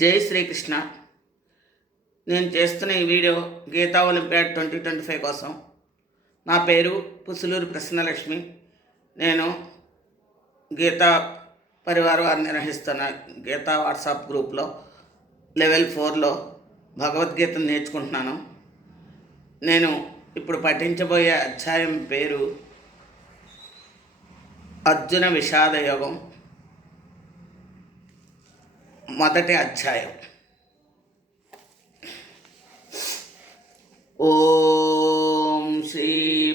జై శ్రీకృష్ణ. నేను చేస్తున్న ఈ వీడియో గీతా ఒలింపియాడ్ 2025 కోసం. నా పేరు పుసులూరు ప్రసన్నలక్ష్మి. నేను గీతా పరివార్ వారు నిర్వహిస్తున్న గీతా వాట్సాప్ గ్రూప్లో లెవెల్ 4లో భగవద్గీతను నేర్చుకుంటున్నాను. నేను ఇప్పుడు పఠించబోయే అధ్యాయం పేరు అర్జున విషాద యోగం. మొదటి అధ్యాయం. ఓం శ్రీ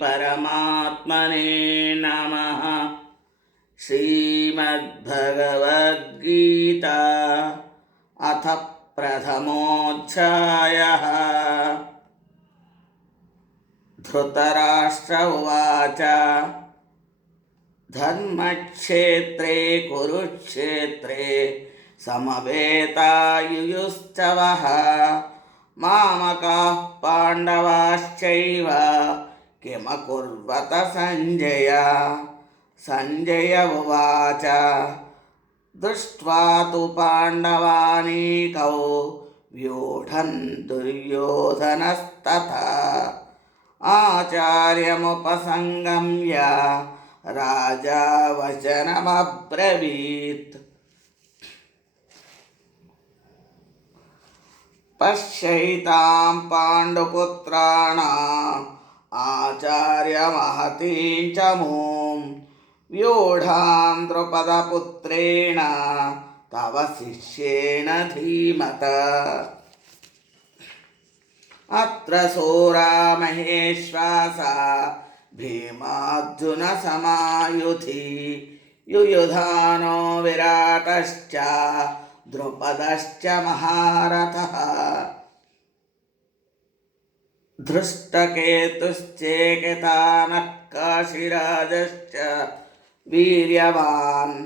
పరమాత్మనే నమః. శ్రీమద్భగవద్గీత అథ ప్రథమోధ్యాయః. ధృతరాష్ట్ర ఉవాచ ధర్మక్షేత్రే కురుక్షేత్రే సమవేతాయుయుశ్చవః మామకాః పాండవాశ్చైవ కిమకుర్వత సంజయ. సంజయ ఉవాచ దృష్ట్వా తు పాండవానీకౌ వ్యూఢన్ దుర్యోధనస్తథా ఆచార్యముపసంగమ్య రాజా వచనమబ్రవీత్. పశ్యైతాం పాండుపుత్రాణాం ఆచార్యమహతీం చ మూం వ్యూఢాం ద్రుపదపుత్రేణ తవ శిష్యేణ ధీమత. అత్ర శూరా మహేశ్వాసా భీమార్జున సమాయుధి యుయుధానో విరాటశ్చ ద్రుపదశ్చ మహారథః. ధృష్టకేతుశ్చేకితానః కాశీరాజశ్చ వీర్యవాన్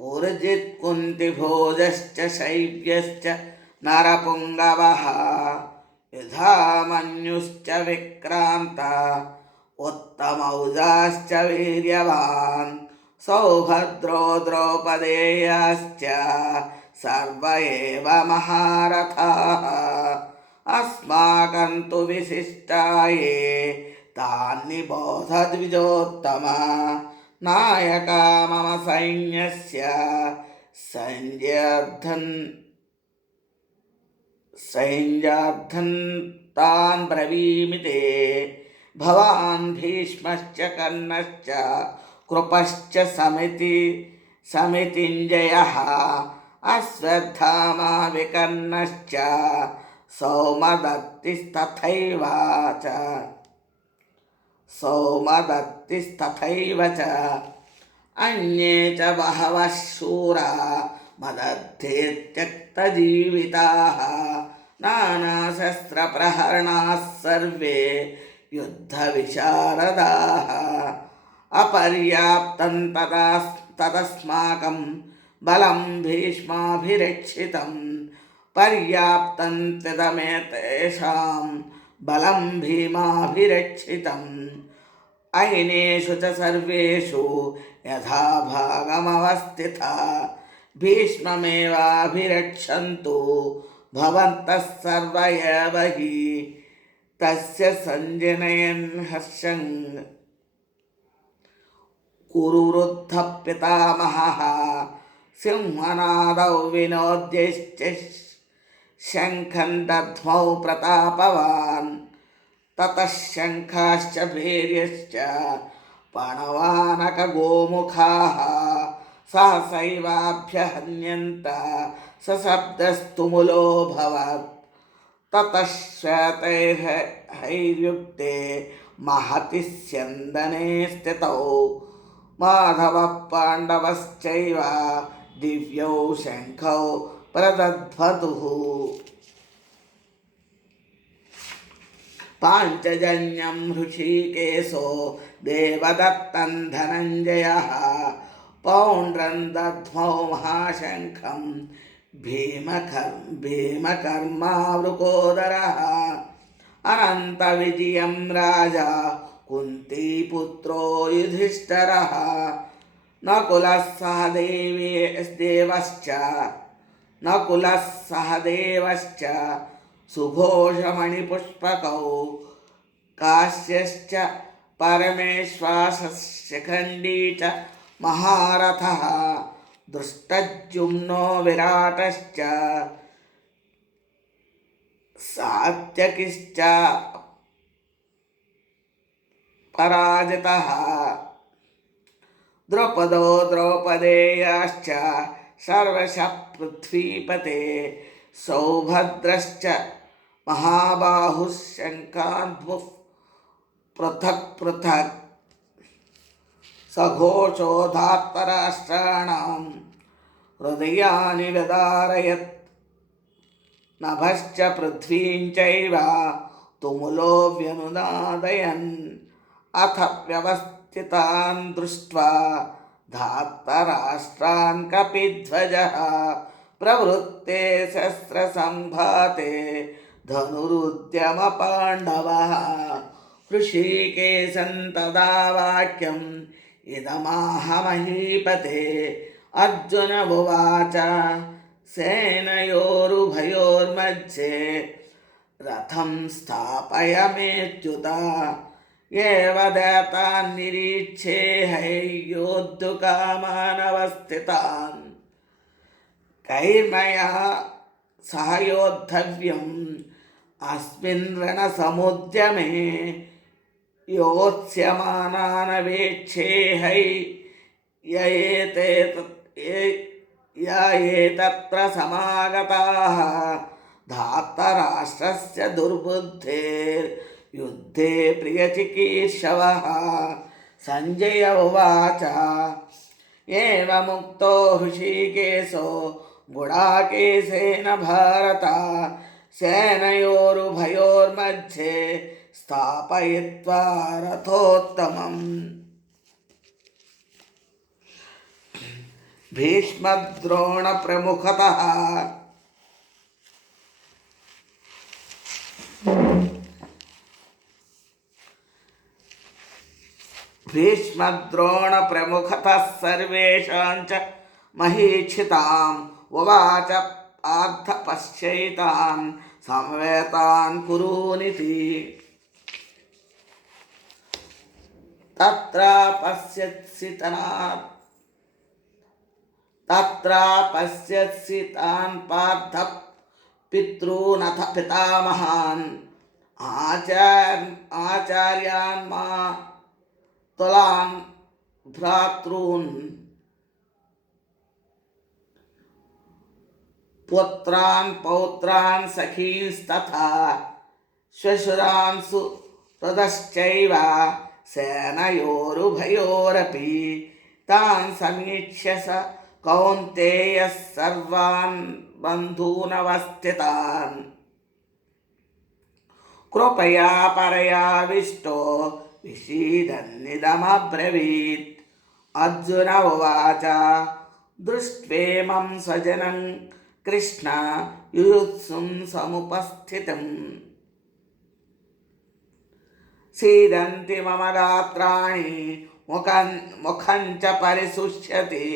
పుర్జిత్ కుంతిభోజశ్చ శైవ్యశ్చ నరపుంగవః యుధామన్యుశ్చ విక్రాంత ఉత్తమౌజాశ్చ వీర్యవాన్ సౌభద్రో ద్రౌపదేయాశ్చ సర్వ ఏవ మహారథాః. అస్మాకం తు విశిష్టాయే తాన్ని బోధద్విజోత్తమ. నాయకా మమ సైన్యస్య సైన్యార్థం తాన్ బ్రవీమి తే. భవాన్ భీష్మశ్చ కర్ణశ్చ కృపశ్చ సమితింజయః అశ్వత్థామా వికర్ణశ్చ సౌమదత్తిస్తథైవ చ అన్యే చ బహవః శూరా మదర్థే త్యక్తజీవితాః నానాశస్త్రప్రహరణాః సర్వే యుద్ధవిశారదాః. అపర్యాప్తం తదస్మాకం బలం భీష్మాభిరక్షితం పర్యాప్తం త్విదమేతేషాం బలం భీమాభిరక్షితం. అయినేషు చ సర్వేషు యథాభాగమవస్థితా భీష్మమేవాభిరక్షन्तు భవంతః సర్వ ఏవ హి. తస్య సంజనయన్ హర్షం కురువృద్ధ పితామహః సింహనాదౌ వినోద్యశ్చ శంఖం దధ్మౌ ప్రతాపవాన్. తతః శంఖాశ్చ భేర్యశ్చ పణవానక గోముఖాః సహసైవాభ్యహన్యంత సశబ్దస్తుములోऽభవత్. తతః శ్వేతైర్హైర్యుక్తే మహతి స్యందనే స్థితౌ మాధవః పాండవశ్చైవ దివ్యౌ శంఖౌ ప్రదధ్వతుః. పాంచజన్యం హృషీకేశో దేవదత్తం ధనంజయః పౌండ్రం దధ్మౌ మహాశంఖం భీమకర్మావృకోదరః. అనంత విజయం రాజా కుంతీపుత్రో యుధిష్ఠిరः నకులः సహదేవశ్చ నకులः సహదేవశ్చ సుఘోషమణిపుష్పకౌ కాశ్యశ్చ పరమేశ్వాసः శిఖండీ చ మహారథः దృష్టద్యుమ్నో విరాటశ్చ సాత్యకిశ్చ పరాజితः ద్రౌపదో ద్రౌపదేయాశ్చ సర్వశః పృథ్వీపతే సౌభద్రశ్చ మహాబాహుः శంఖాద్భుః పృథక్ పృథక్ సఘోషోధాత్తరాష్ట్రాణాం హృదయాని వ్యదారయత్ నభశ్చ పృథ్వీం చైవ తుములో వ్యనునాదయన్ అథ వ్యవస్థితాన్ దృష్ట్వా ధాత్తరాష్ట్రాన్ కపిధ్వజః ప్రవృత్తే శస్త్రసంఘాతే ధనురుద్యమ పాండవः హృషీకేశం తదా వాక్యం ఇదమాహ మహీపతే అర్జున ఉవాచ సేనయోరుభయోర్मध्ये రథం స్థాపయమేచ్యుత ఏవదేతాన్ నిరీక్షే హైయోద్ధుకామానవస్థితాన్ కైర్మయా సహయోద్ధవ్యం అస్మిన్ రణసముద్యమే యోత్స్యమానానవేక్షేహై యయేతత్ర సమాగతాః ధాత్తరాష్ట్రస్య దుర్బుద్ధేర్యుద్ధే ప్రియచికీర్షవः సంజయ ఉవాచ ఏవముక్తో హృషీకేశో గుడాకేశేన భారత సేనయోరుభయోర్मध्ये స్థాపయిత్వా రథోత్తమం. భీష్మద్రోణ ప్రముఖతః భీష్మద్రోణ ప్రముఖతః సర్వేషాం చ మహీక్షితాం ఉవాచ పార్థ పశ్చైతాన్ సమవేతాన్ కురూనితి. తత్ర పశ్యత్సి తాన్ పార్థ పితॄనథ పితామహాన్ ఆచార్యాన్ మా తులాన్ భ్రాతॄన్ పుత్రాన్ పౌత్రాన్ సఖీంస్తథా శ్వశురాన్ సుహృదశ్చైవ సేనయోరుభయోరపి తాన్ సమీక్ష్య స కౌంతేయః సర్వాన్ బంధూనవస్థితాన్ కృపయా పరయావిష్టో విషీదన్నిదమబ్రవీత్. అర్జున ఉవాచ దృష్ట్వేమం స్వజనం కృష్ణ యుయుత్సుం సముపస్థితం సీదంతి మమ గాత్రాణి ముఖం చ పరిశుష్యతి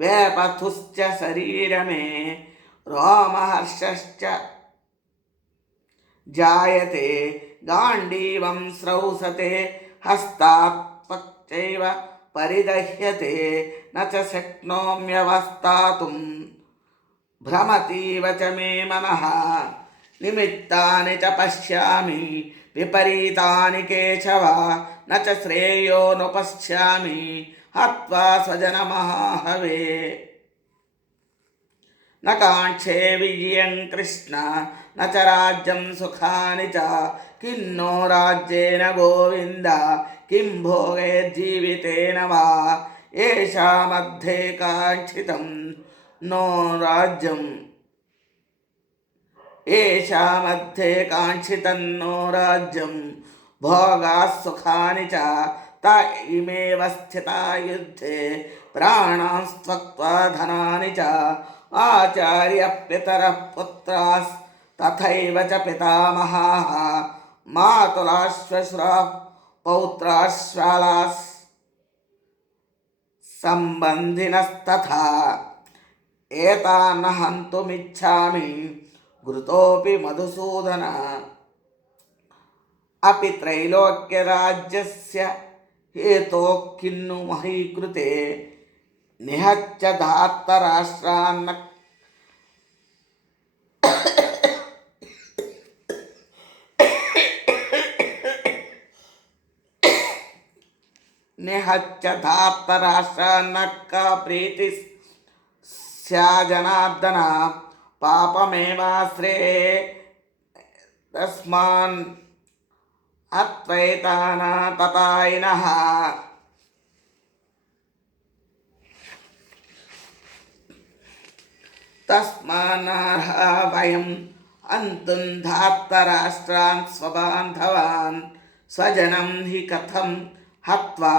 వేపథుశ్చ శరీరమే రోమహర్షశ్చ జాయతే గాండీవం స్రౌసతే హస్తాత్ పక్చైవ పరిదహ్యతే న చ శక్నోమ్యవస్థాతుం భ్రమతీవ చ మే మనః నిమిత్తాని చ పశ్యామి విపరీతాని కేశవ న చ శ్రేయోనుపశ్యామి హత్వా స్వజనమహాహవే. న కాంక్షే విజయం కృష్ణ న చ రాజ్యం సుఖాని చ కిన్నో రాజ్యేన గోవింద కిం భోగైర్జీవితేన వా ఏషామర్థే కాంక్షితం నో రాజ్యం ఏషామర్థే కాంక్షితం నో రాజ్యం భోగాః సుఖాని చ త ఇమేవ స్థితా యుద్ధే ప్రాణాన్ త్యక్త్వా ధనాని చ ఆచార్య పితరః పుత్రాస్ తథైవ చ పితామహాః మాతులాశ్వశురాः పౌత్రాశ్వాలాస్ సంబంధినస్తథా. ఏతాన్న హంతుమిచ్ఛామి ఘృతోపి మధుసూదన అపి త్రైలోక్యరాజ్యస్య హేతోః కిన్ను మహీకృతే నిహత్య ధార్తరాష్ట్రాన్న నిహత్య ధార్తరాష్ట్రాన్నక్క ప్రీతి స్యాజనార్దన పాపమేవాశ్రే తస్మాన్ అత్వైతాన తతాయినః తస్మాన్నర్హ వయం అంతుం ధార్తరాష్ట్రాన్ స్వబాంధవాన్ స్వజనం హి కథం హత్వా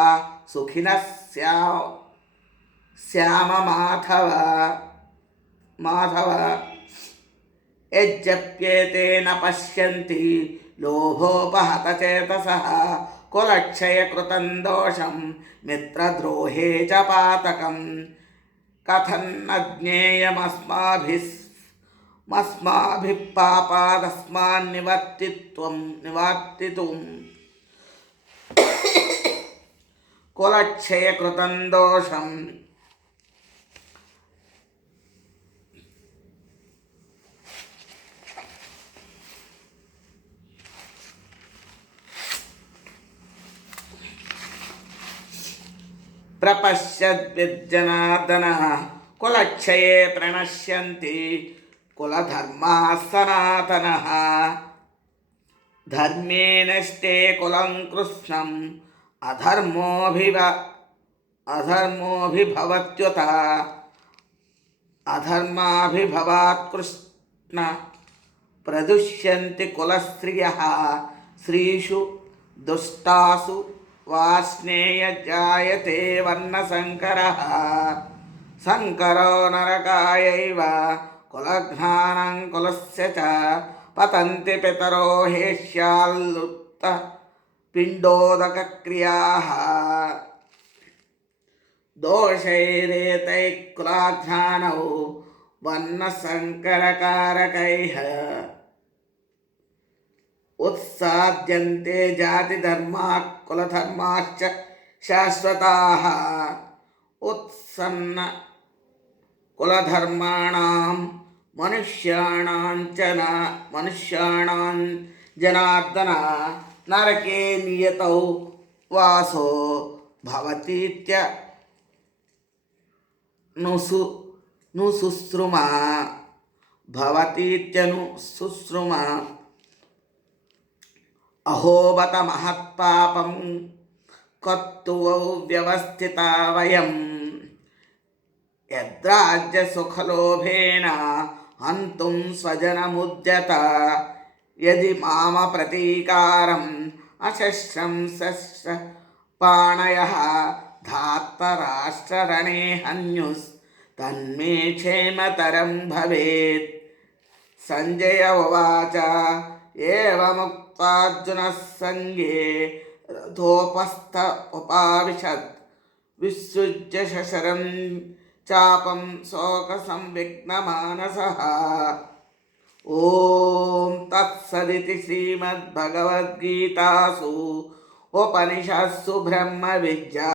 సుఖినః శ్యామ మాధవ యజ్జప్యేతేన పశ్యంతి లోభోపహతచేతసః కులక్షయకృతం దోషం మిత్రద్రోహే చ పాతకం కథన్న జ్ఞేయమస్మాభిః పాపాదస్మాన్నివర్తితుం కులక్షయకృతం దోషం ప్రపశ్యద్విజ్జనార్దన కులక్షయే ప్రణశ్యంతి కులధర్మాः సనాతనः ధర్మే నష్టే కులం కృష్ణం అధర్మోభిభవత్యుత అధర్మాభిభవాత్ కృష్ణ ప్రదుష్యంతి కులస్త్రియః స్త్రీషు దుష్టాసు వాస్నేయ జాయతే వర్ణసంకరః సంకరో నరకాయైవ కులఘ్నానం కులస్య చ పతంతి పితరో హేష్యాల్లుప్త పిండోదకక్రియాః దోషైరేతైః కులాఘ్నానౌ వర్ణసంకరకారకైః ఉత్సాద్యంతే జాతిధర్మాః కులధర్మాశ్చ శాశ్వతాః ఉత్సన్న కులధర్మాణాం మనుష్యాణాం జనార్దన నరకే నియతౌ వాసో భవతీత్య నుశుశ్రుమా భవతీత్యనుశుశ్రుమా అహోబత మహత్పాపం కర్తువౌ వ్యవస్థితా వయం యద్రాజ్యసుఖలోభేన హంతుం స్వజనముద్యత యది మామ ప్రతీకారం అశస్త్రంస పాణయః ధార్తరాష్ట్రరణే హన్యుస్ తన్మే క్షేమతరం భవేత్. సంజయ ఉవాచ ఏవముక్తార్జునః సంగే రథోపస్థ ఉపావిశత్ విసృజ్య శశరం చాపం శోకసంవిఘ్నమానసః. ఓం తత్సదితి శ్రీమద్భగవద్గీతాసు ఉపనిషత్సు బ్రహ్మ విద్యా